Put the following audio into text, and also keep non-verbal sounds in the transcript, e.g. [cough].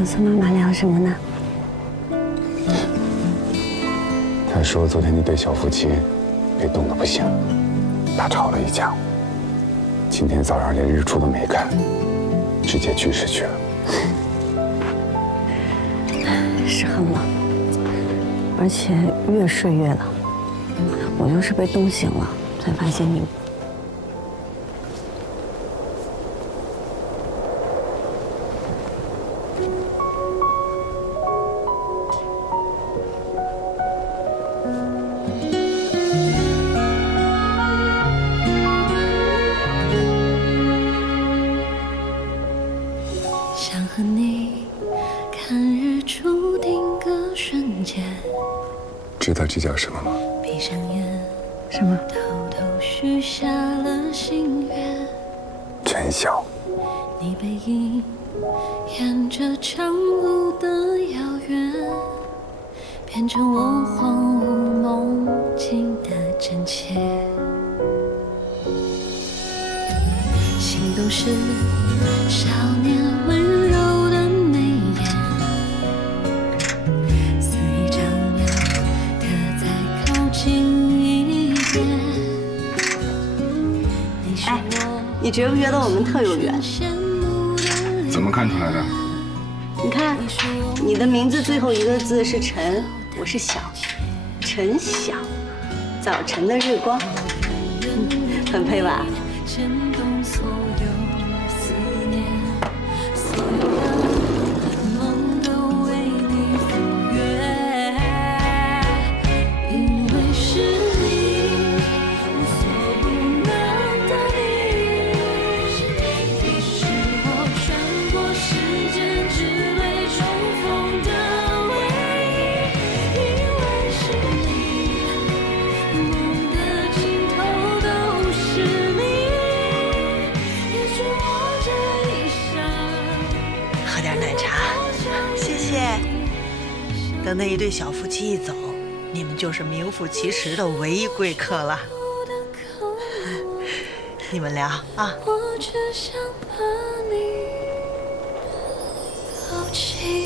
跟孙妈妈聊什么呢？她说昨天那对小夫妻被冻得不行，大吵了一架。今天早上连日出都没看，直接去世去了。是很冷，而且越睡越冷。我就是被冻醒了，才发现你。瞬间，知道这叫什么吗？闭上眼，什么？偷偷许下了心愿。陈晓，你背影沿着长路的遥远，变成我荒芜梦境的真切。心动是少年温柔一点。你觉不觉得我们特有缘？怎么看出来的？你看，你的名字最后一个字是陈，我是晓，陈晓，早晨的日光，嗯 [laughs] 很配吧？谢。等那一对小夫妻一走，你们就是名副其实的唯一贵客了。[laughs] 你们聊啊。我只想把你抱紧。